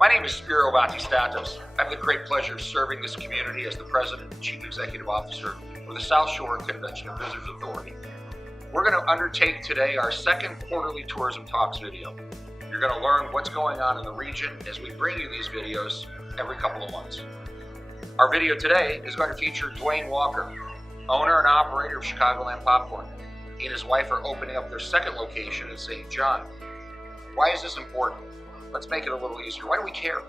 My name is Speros Batistatos. I have the great pleasure of serving this community as the President and Chief Executive Officer for the South Shore Convention and Visitors Authority. We're going to undertake today our second quarterly Tourism Talks video. You're going to learn what's going on in the region as we bring you these videos every couple of months. Our video today is going to feature Dwayne Walker, owner and operator of ChicagoLand Popcorn. He and his wife are opening up their second location in St. John. Why is this important? Let's make it a little easier. Why do we care?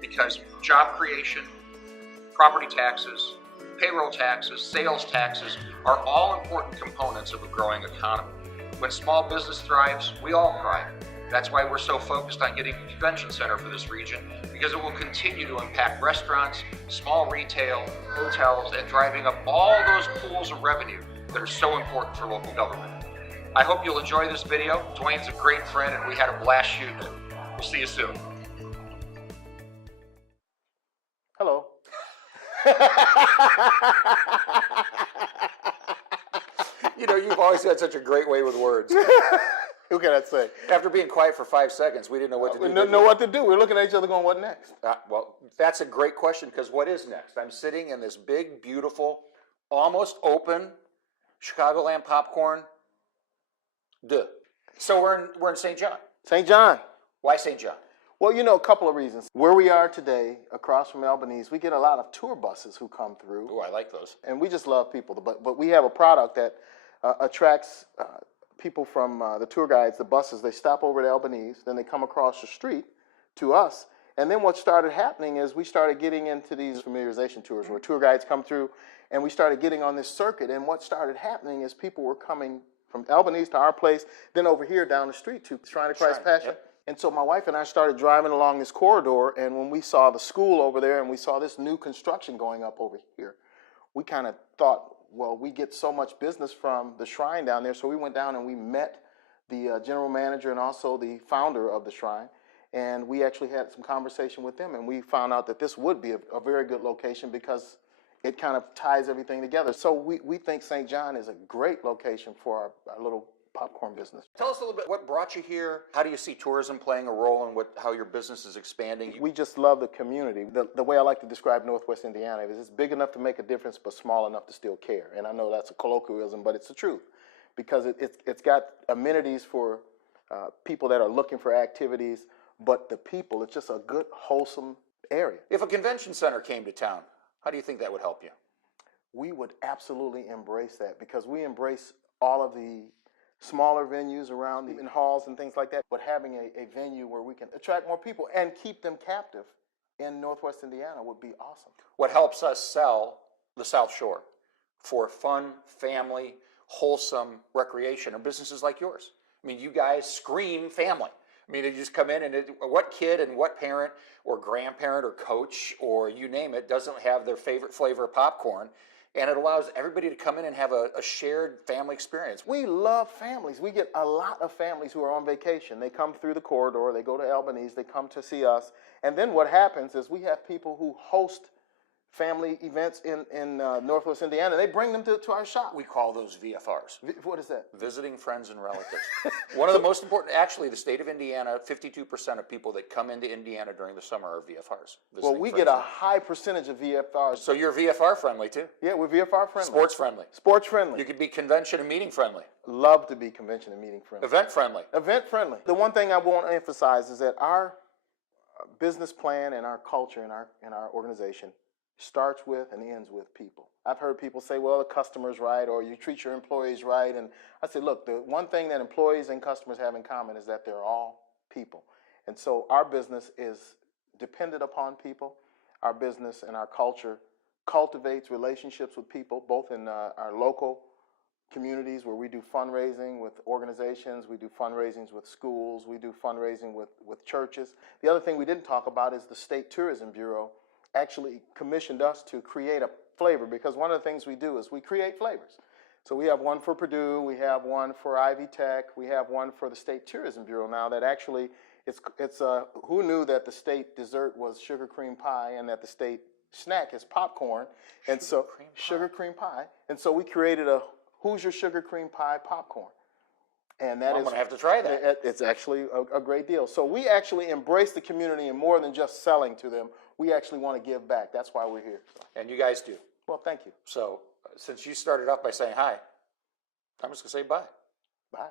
Because job creation, property taxes, payroll taxes, sales taxes are all important components of a growing economy. When small business thrives, we all thrive. That's why we're so focused on getting a convention center for this region, because it will continue to impact restaurants, small retail, hotels, and driving up all those pools of revenue that are so important for local government. I hope you'll enjoy this video. Dwayne's a great friend and we had a blast shooting it. We'll see you soon. Hello. You know, you've always had such a great way with words. Who can I say? After being quiet for 5 seconds, we didn't know what to do. We didn't know what to do. We're looking at each other going, what next? Well, that's a great question, because what is next? I'm sitting in this big, beautiful, almost open ChicagoLand Popcorn. So we're in St. John. St. John. Why St. John? Well, you know, a couple of reasons. Where we are today, across from Albanese, we get a lot of tour buses who come through. Oh, I like those. And we just love people. But we have a product that attracts people from the tour guides, the buses. They stop over at Albanese, then they come across the street to us. And then what started happening is we started getting into these familiarization tours where tour guides come through, and we started getting on this circuit. And what started happening is people were coming from Albanese to our place, then over here down the street to Shrine of Christ Passion. Yep. And so my wife and I started driving along this corridor, and when we saw the school over there and we saw this new construction going up over here, we kind of thought, well, we get so much business from the shrine down there. So we went down and we met the general manager and also the founder of the shrine. And we actually had some conversation with them, and we found out that this would be a very good location because it kind of ties everything together. So we think St. John is a great location for our little popcorn business. Tell us a little bit, what brought you here? How do you see tourism playing a role in how your business is expanding? We just love the community. The way I like to describe Northwest Indiana is it's big enough to make a difference, but small enough to still care. And I know that's a colloquialism, but it's the truth, because it's got amenities for people that are looking for activities, but the people, it's just a good, wholesome area. If a convention center came to town, how do you think that would help you? We would absolutely embrace that, because we embrace all of the smaller venues around in halls and things like that, but having a venue where we can attract more people and keep them captive in Northwest Indiana would be awesome. What helps us sell the South Shore for fun, family, wholesome recreation are businesses like yours. I mean, you guys scream family. I mean, you just come in and what kid and what parent or grandparent or coach or you name it doesn't have their favorite flavor of popcorn, and it allows everybody to come in and have a shared family experience. We love families. We get a lot of families who are on vacation. They come through the corridor, they go to Albanese, they come to see us, and then what happens is we have people who host family events in Northwest Indiana. They bring them to our shop. We call those VFRs. What is that? Visiting friends and relatives. One of the most important, actually, the state of Indiana, 52% of people that come into Indiana during the summer are VFRs. Well, we get a high percentage of VFRs. So you're VFR friendly too? Yeah, we're VFR friendly. Sports friendly? Sports friendly. You could be convention and meeting friendly? Love to be convention and meeting friendly. Event friendly? Event friendly. The one thing I want to emphasize is that our business plan and our culture and our organization starts with and ends with people. I've heard people say, well, the customer's right, or you treat your employees right. And I say, look, the one thing that employees and customers have in common is that they're all people. And so our business is dependent upon people. Our business and our culture cultivates relationships with people, both in our local communities where we do fundraising with organizations, we do fundraisings with schools, we do fundraising with churches. The other thing we didn't talk about is the State Tourism Bureau actually commissioned us to create a flavor, because one of the things we do is we create flavors. So we have one for Purdue, we have one for Ivy Tech, we have one for the State Tourism Bureau now that actually it's who knew that the state dessert was sugar cream pie and that the state snack is popcorn, and so sugar cream pie. And so we created a Who's Your Sugar Cream Pie popcorn. And that I'm is, going to have to try that. it's actually a great deal. So we actually embrace the community, and more than just selling to them, we actually want to give back. That's why we're here. So, And you guys do. well, thank you. So since you started off by saying hi, I'm just going to say bye. Bye.